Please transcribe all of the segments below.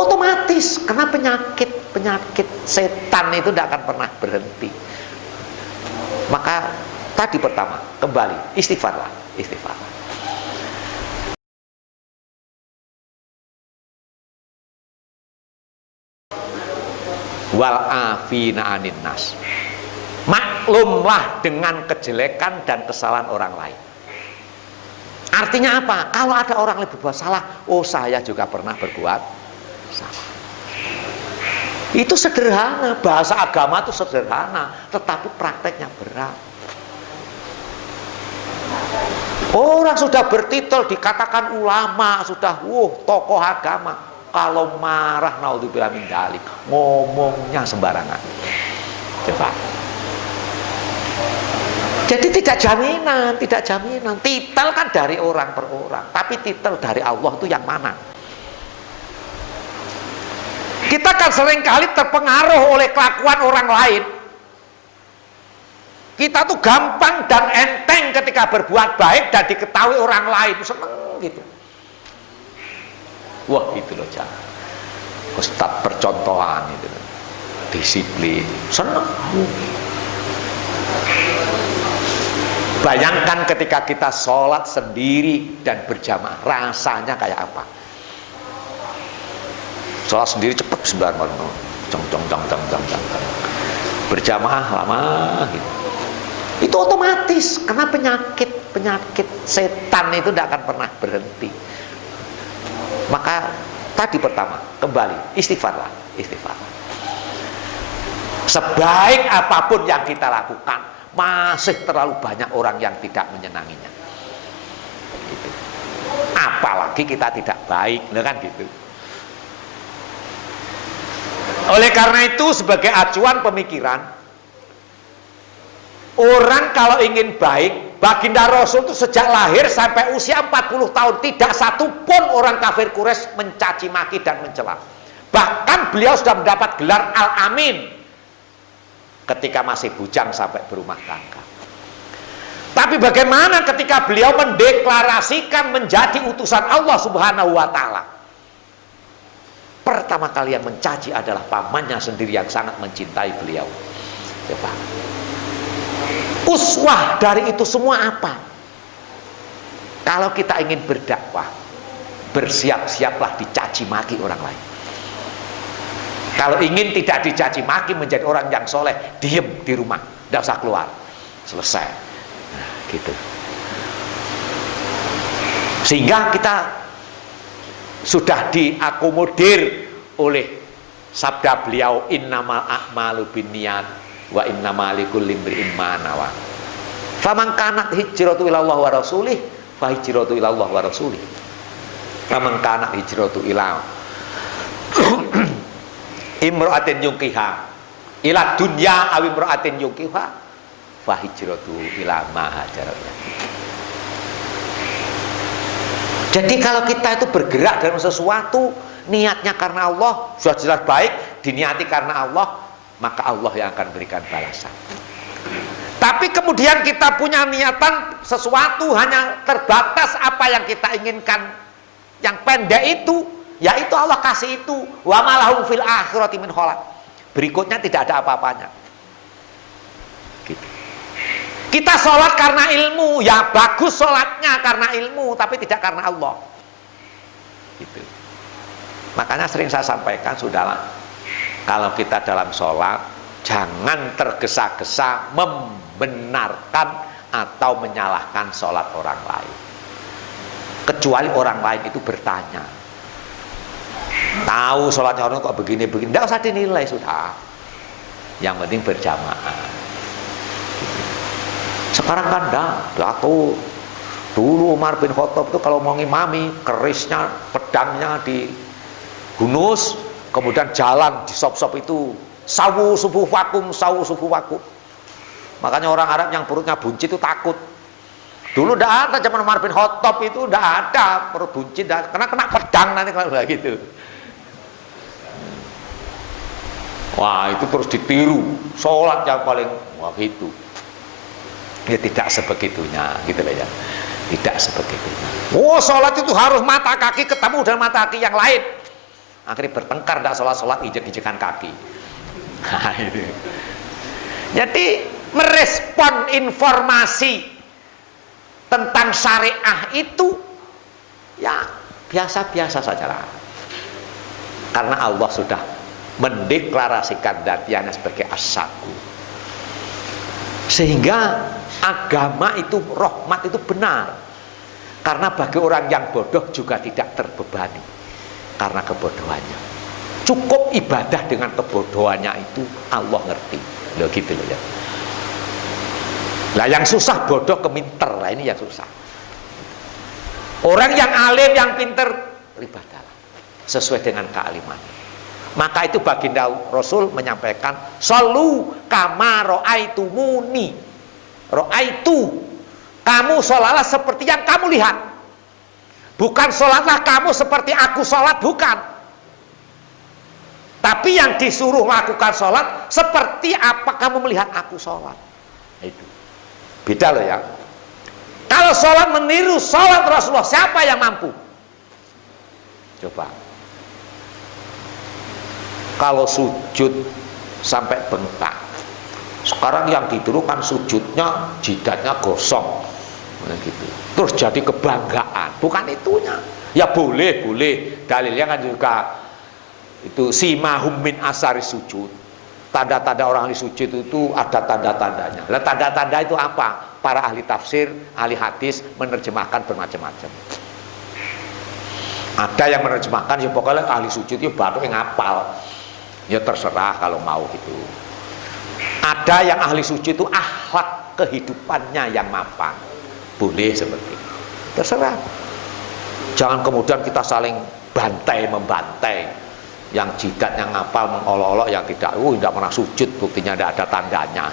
Itu otomatis, karena penyakit setan itu tidak akan pernah berhenti. Maka tadi pertama, kembali istighfarlah. Wal afina anin nas. Maklumlah dengan kejelekan dan kesalahan orang lain. Artinya apa? Kalau ada orang lain berbuat salah, oh saya juga pernah berbuat salah. Itu sederhana, bahasa agama itu sederhana, tetapi prakteknya berat. Orang sudah bertitel dikatakan ulama, sudah tokoh agama, kalau marah naudzubillah min dzalik, ngomongnya sembarangan. Coba. Jadi tidak jaminan. Titel kan dari orang per orang, tapi titel dari Allah itu yang mana? Kita kan seringkali terpengaruh oleh kelakuan orang lain. Kita tuh gampang dan enteng ketika berbuat baik dan diketahui orang lain, seneng gitu. Wah itu loh jangan. Ustadz percontohan itu, disiplin, seneng. Bayangkan ketika kita sholat sendiri dan berjamaah, rasanya kayak apa? Sholat sendiri cepat sembarangan, berjamaah lama gitu. Itu otomatis, karena penyakit setan itu tidak akan pernah berhenti. Maka tadi pertama, kembali istighfarlah. Sebaik apapun yang kita lakukan, masih terlalu banyak orang yang tidak menyenanginya. Gitu. Apalagi kita tidak baik, kan gitu. Oleh karena itu, sebagai acuan pemikiran, orang kalau ingin baik, baginda Rasul itu sejak lahir sampai usia 40 tahun tidak satupun orang kafir Quraisy mencaci maki dan mencela. Bahkan beliau sudah mendapat gelar Al-Amin ketika masih bujang sampai berumah tangga. Tapi bagaimana ketika beliau mendeklarasikan menjadi utusan Allah Subhanahu wa Ta'ala? Pertama kali yang mencaci adalah pamannya sendiri yang sangat mencintai beliau. Coba. Uswah dari itu semua apa? Kalau kita ingin berdakwah, bersiap-siaplah dicaci maki orang lain. Kalau ingin tidak dicaci maki, menjadi orang yang soleh, diem di rumah, tidak usah keluar, selesai. Nah, gitu. Sehingga kita sudah diakomodir oleh sabda beliau, innamal a'malu binniyat wa innamal likulli imri'in ma nawa. Faman kanat hijratu ilallah wa rasulih fa hijratu ilallah wa rasulih. Faman kanat hijratu ila imra'atin yungkiha ila dunya aw imra'atin yungkiha fa hijratu ila ma hajara. Jadi kalau kita itu bergerak dalam sesuatu, niatnya karena Allah, sudah jelas baik, diniati karena Allah, maka Allah yang akan berikan balasan. Tapi kemudian kita punya niatan sesuatu hanya terbatas apa yang kita inginkan, yang pendek itu, yaitu Allah kasih itu, wa malahum fil akhirati min khalaq. Berikutnya tidak ada apa-apanya. Gitu. Kita sholat karena ilmu, ya bagus sholatnya karena ilmu, tapi tidak karena Allah. Gitu. Makanya sering saya sampaikan, sudahlah, kalau kita dalam sholat, jangan tergesa-gesa membenarkan atau menyalahkan sholat orang lain. Kecuali orang lain itu bertanya, tahu sholatnya orang kok begini-begini, tidak usah dinilai, sudah. Yang penting berjamaah. Sekarang kan jatuh. Dulu Umar bin Khattab itu kalau mau ngimami, kerisnya, pedangnya dihunus, kemudian jalan di sop-sop itu, sawu subuh vakum, sawu subuh vakum. Makanya orang Arab yang perutnya buncit itu takut. Dulu tidak ada zaman Umar bin Khattab itu, tidak ada perut buncit, karena kena pedang nanti kalau begitu. Wah, itu terus ditiru, sholat yang paling wah gitu. Ya tidak sebegitunya, gitu lah ya. Tidak sebegitunya. Oh, sholat itu harus mata kaki ketemu dengan mata kaki yang lain. Akhirnya bertengkar, tidak sholat-sholat, ijek-ijekan kaki. Nah, itu. Jadi merespon informasi tentang syariah itu ya biasa-biasa saja lah. Karena Allah sudah mendeklarasikan datiannya sebagai as-saku. Sehingga agama itu, rahmat itu benar. Karena bagi orang yang bodoh juga tidak terbebani karena kebodohannya. Cukup ibadah dengan kebodohannya itu, Allah ngerti. Loh gitu loh ya. Lah yang susah bodoh keminter, lah ini yang susah. Orang yang alim, yang pinter, ibadahlah sesuai dengan kealiman. Maka itu baginda Rasul menyampaikan, "Shollu kama ra'aitumuni." Ra'aitu, kamu sholatlah seperti yang kamu lihat. Bukan sholatlah kamu seperti aku sholat, bukan. Tapi yang disuruh lakukan sholat seperti apa kamu melihat aku sholat. Itu beda loh ya. Kalau sholat meniru sholat Rasulullah, siapa yang mampu? Coba. Kalau sujud sampai bengkak, sekarang yang ditiru kan sujudnya jidatnya gosong, gitu. Terus jadi kebanggaan, bukan itunya. Ya boleh, boleh. Dalilnya kan juga itu simahum min asari sujud. Tanda-tanda orang ahli sujud itu ada tanda-tandanya. Lah tanda-tanda itu apa? Para ahli tafsir, ahli hadis menerjemahkan bermacam-macam. Ada yang menerjemahkan ya pokoknya ahli sujud itu baru yang ngapal. Ya terserah kalau mau gitu. Ada yang ahli sujud itu akhlak kehidupannya yang mapan. Boleh seperti itu. Terserah. Jangan kemudian kita saling bantai-membantai. Yang jidatnya ngapal, mengolok-olok, yang tidak, tidak pernah sujud, buktinya tidak ada tandanya.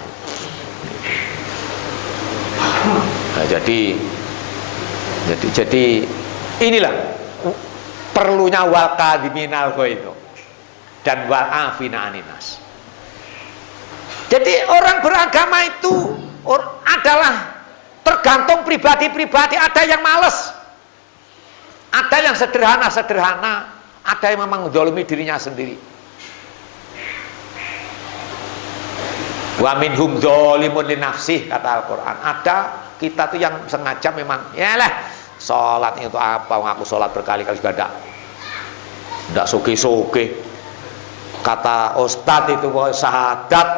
Nah, jadi inilah perlunya wal kadhiminal ghaidh dan wal afina aninas. Jadi orang beragama itu adalah tergantung pribadi-pribadi. Ada yang malas, ada yang sederhana-sederhana, ada yang memang menzalimi dirinya sendiri. Wa minhum dzalimun li nafsih, kata Al-Qur'an. Ada kita tuh yang sengaja memang, yalah, sholat itu apa? Aku sholat berkali-kali juga enggak soge-soge. Kata Ustadz itu bahwa syahadat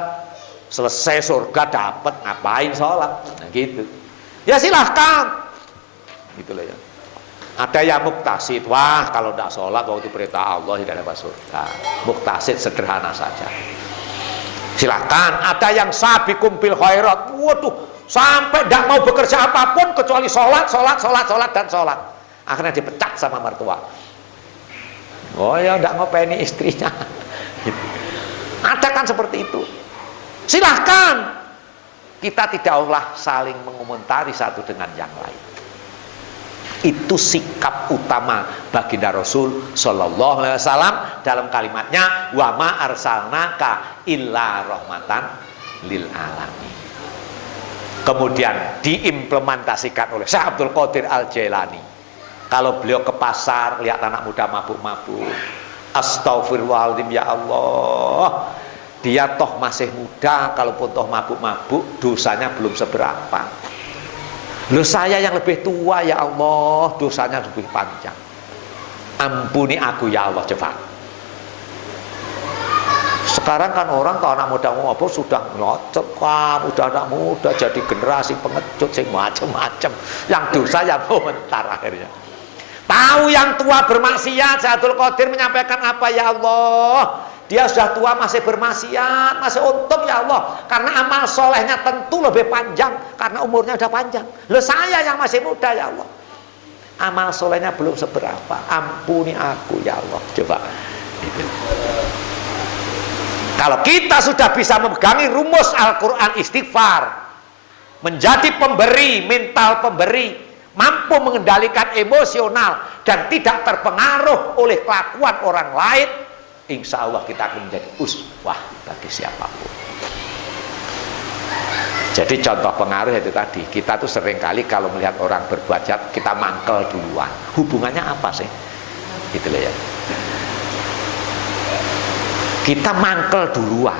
selesai surga dapat, ngapain sholat? Nah gitu. Ya silahkan. Gitu loh ya. Ada yang muktasid, wah kalau tidak sholat waktu perintah Allah tidak dapat surga. Muktasid sederhana saja. Silakan. Ada yang sabiqum bil khairat, waduh sampai tidak mau bekerja apapun kecuali sholat dan sholat. Akhirnya dipecat sama mertua. Oh ya tidak ngopeni istrinya. Gitu. Ada kan seperti itu. Silahkan. Kita tidak usah saling mengomentari satu dengan yang lain. Itu sikap utama baginda Rasul Sallallahu Alaihi Wasallam dalam kalimatnya, wa ma arsalnaka illa rahmatan lil alamin. Kemudian diimplementasikan oleh Syekh Abdul Qadir Al-Jailani. Kalau beliau ke pasar lihat anak muda mabuk-mabuk, astagfirullahaladzim, ya Allah, dia toh masih muda, kalaupun toh mabuk-mabuk dosanya belum seberapa. Loh saya yang lebih tua, ya Allah, dosanya lebih panjang. Ampuni aku ya Allah, coba. Sekarang kan orang kalau anak muda mau apa sudah ngocok, udah anak muda jadi generasi pengecut sing macam-macam. Yang dosa yang komentar akhirnya. Tahu yang tua bermaksiat, Abdul Qadir menyampaikan apa, ya Allah? Dia sudah tua masih bermaksiat, masih untung ya Allah. Karena amal solehnya tentu lebih panjang, karena umurnya sudah panjang. Loh saya yang masih muda ya Allah, amal solehnya belum seberapa. Ampuni aku ya Allah. Coba gitu. Kalau kita sudah bisa memegangi rumus Al-Quran istighfar, menjadi pemberi, mental pemberi, mampu mengendalikan emosional dan tidak terpengaruh oleh kelakuan orang lain, insya Allah kita akan menjadi uswah bagi siapapun. Jadi contoh pengaruh itu tadi, kita tuh seringkali kalau melihat orang berbuat jahat kita mangkel duluan. Hubungannya apa sih? Gitu loh ya. Kita mangkel duluan,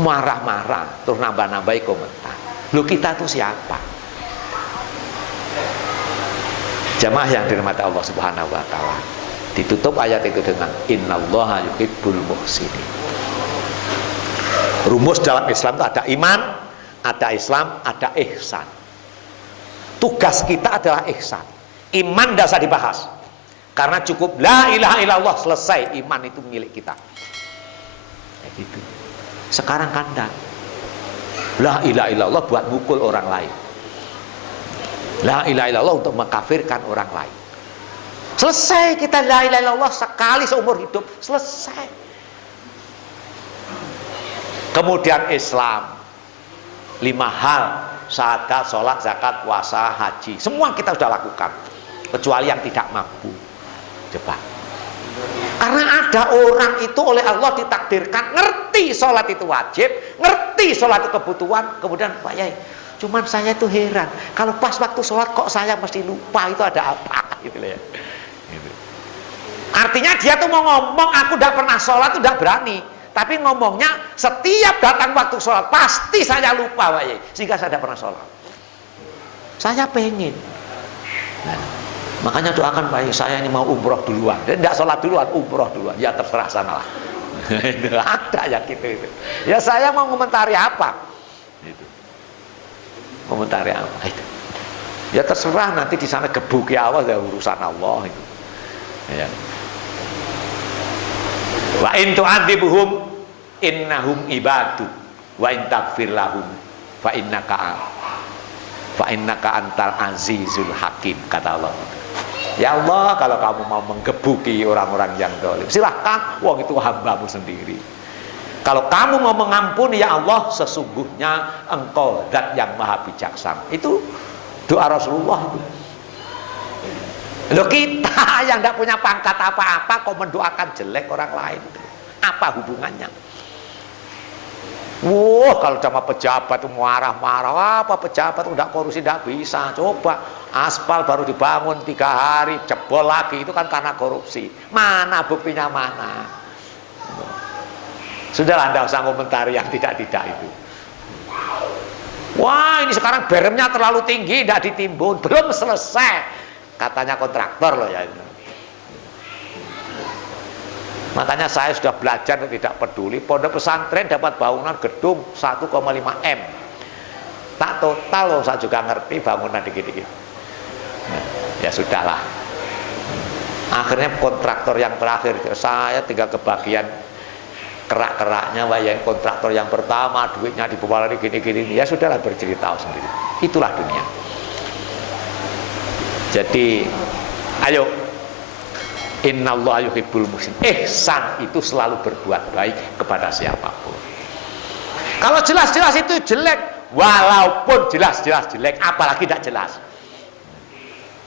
marah-marah, terus nambah-nambahi komentar. Loh, kita tuh siapa? Jamaah yang dirahmati Allah Subhanahu wa taala. Ditutup ayat itu dengan innallaha yuhibbul muhsinin. Rumus dalam Islam itu ada iman, ada Islam, ada ihsan. Tugas kita adalah ihsan. Iman tidak usah dibahas. Karena cukup la ilaha illallah, selesai, iman itu milik kita. Kayak gitu. Sekarang kan enggak. La ilaha illallah buat mukul orang lain. La ilaha illallah untuk mengkafirkan orang lain. Selesai kita la ilaha illallah sekali seumur hidup, selesai. Kemudian Islam 5 hal, syahadat, sholat, zakat, puasa, haji, semua kita sudah lakukan, kecuali yang tidak mampu. Coba. Karena ada orang itu oleh Allah ditakdirkan ngerti sholat itu wajib, ngerti sholat itu kebutuhan, kemudian Pak Yai, cuman saya itu heran, kalau pas waktu sholat kok saya mesti lupa, itu ada apa? Gitu ya. Gitu. Artinya dia tuh mau ngomong aku tidak pernah sholat, itu tidak berani. Tapi ngomongnya setiap datang waktu sholat pasti saya lupa, Pak Yai, sehingga saya tidak pernah sholat. Saya pengen. Nah, makanya doakan Pak Yai, saya ini mau umroh duluan. Dan tidak sholat duluan, umroh duluan. Ya terserah sanalah. Ada ya gitu itu. Ya saya mau komentari apa? Itu. Komentari apa? Itu. Ya terserah, nanti di sana gebuki awal ya urusan Allah itu. Ya. Wa in tu'adzibuhum innahum ibadu wa in taghfir lahum fa innaka antal azizul hakim, kata Allah. Ya Allah, kalau kamu mau menggebuki orang-orang yang zalim, silahkan, wong itu hambamu sendiri. Kalau kamu mau mengampuni, ya Allah, sesungguhnya Engkau zat yang maha bijaksana. Itu doa Rasulullah itu. Loh, kita yang tidak punya pangkat apa-apa kok mendoakan jelek orang lain, apa hubungannya? Wah, kalau sama pejabat itu marah-marah, apa pejabat itu tidak korupsi, tidak bisa. Coba aspal baru dibangun 3 hari jebol lagi, itu kan karena korupsi. Mana buktinya, mana? Sudahlah, tidak usah komentari yang tidak-tidak itu. Wah, ini sekarang beremnya terlalu tinggi, tidak ditimbun, belum selesai. Katanya kontraktor loh ya. Makanya saya sudah belajar tidak peduli. Pondok pesantren dapat bangunan gedung 1,5 M. Tak total loh, saya juga ngerti bangunan dikit-dikit. Ya sudahlah. Akhirnya kontraktor yang terakhir, saya tinggal kebagian kerak-keraknya, yang kontraktor yang pertama duitnya dibawa lagi gini-gini. Ya sudahlah, bercerita sendiri. Itulah dunia. Jadi, ayo, innallaha yuhibbul muhsinin. Ihsan itu selalu berbuat baik kepada siapapun. Kalau jelas-jelas itu jelek, walaupun jelas-jelas jelek, apalagi tidak jelas,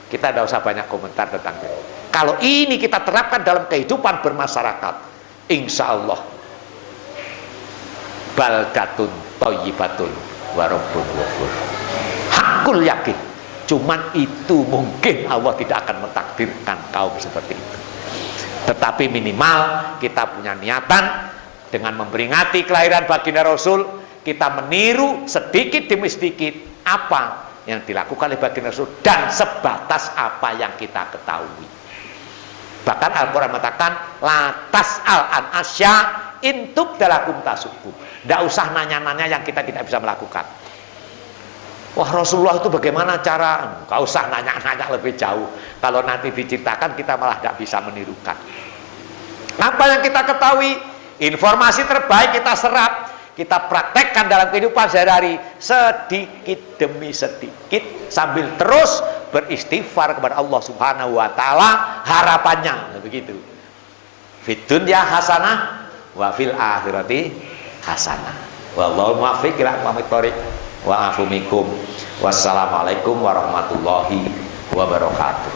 kita tidak usah banyak komentar tentang itu. Kalau ini kita terapkan dalam kehidupan bermasyarakat, insya Allah baldatun thayyibatun wa rabbun ghafur. Hakul yakin. Cuman itu mungkin Allah tidak akan mentakdirkan kaum seperti itu. Tetapi minimal kita punya niatan dengan memperingati kelahiran baginda Rasul, kita meniru sedikit demi sedikit apa yang dilakukan oleh baginda Rasul dan sebatas apa yang kita ketahui. Bahkan Al-Quran mengatakan la tas'al an asya intub dalakum tasubbu. Tidak usah nanya-nanya yang kita tidak bisa melakukan. Wah, Rasulullah itu bagaimana cara? Gak usah nanya-nanya lebih jauh. Kalau nanti diceritakan kita malah tidak bisa menirukan. Apa yang kita ketahui, informasi terbaik kita serap, kita praktekkan dalam kehidupan sehari-hari sedikit demi sedikit sambil terus beristighfar kepada Allah Subhanahu wa taala. Harapannya begitu. Fid dunya hasanah wa fil akhirati hasanah. Wallahu muwaffiq ila aqwamit thoriq. Wa afu minkum. Wassalamualaikum warahmatullahi wabarakatuh.